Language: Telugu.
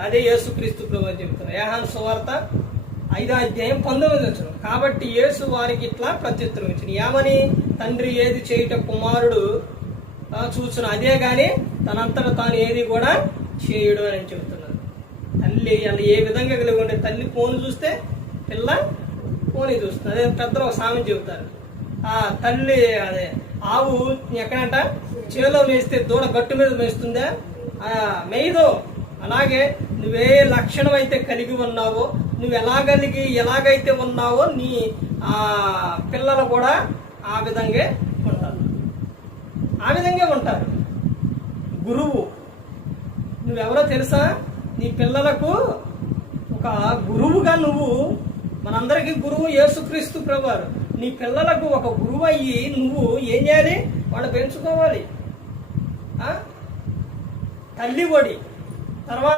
చెప్తున్నారు. అదే యేసుక్రీస్తు ప్రభువు చెప్తున్నారు. యోహాను సువార్త 5:19. కాబట్టి యేసు వారికి ఇట్లా ప్రత్యుత్తరం ఇచ్చింది. ఏమని? తండ్రి ఏది చేయుట కుమారుడు చూచును, అదే గాని తనంతట తాను ఏది కూడా చేయుడు అని చెబుతున్నారు. తల్లి అలా ఏ విధంగా కలిగి ఉండే, తల్లి ఫోన్ చూస్తే పిల్ల ఫోన్ చూస్తుంది. అదే పెద్దలు ఒక సామెత చెబుతారు. ఆ తల్లి అదే ఆవు ఎక్కడంట చేలో మేస్తే దూడ గట్టు మీద మేస్తుందా? మేయదు. అలాగే నువ్వే లక్షణం అయితే కలిగి ఉన్నావో, నువ్వు ఎలాగైతే ఉన్నావో నీ పిల్లలు కూడా ఆ విధంగా ఉంటారు. గురువు నువ్వెవరో తెలుసా? నీ పిల్లలకు ఒక గురువుగా నువ్వు, మనందరికీ గురువు యేసుక్రీస్తు ప్రభువారు. నీ పిల్లలకు ఒక గురువు అయ్యి నువ్వు ఏం చేయాలి? వాళ్ళు పెంచుకోవాలి. తల్లి ఒడి తర్వాత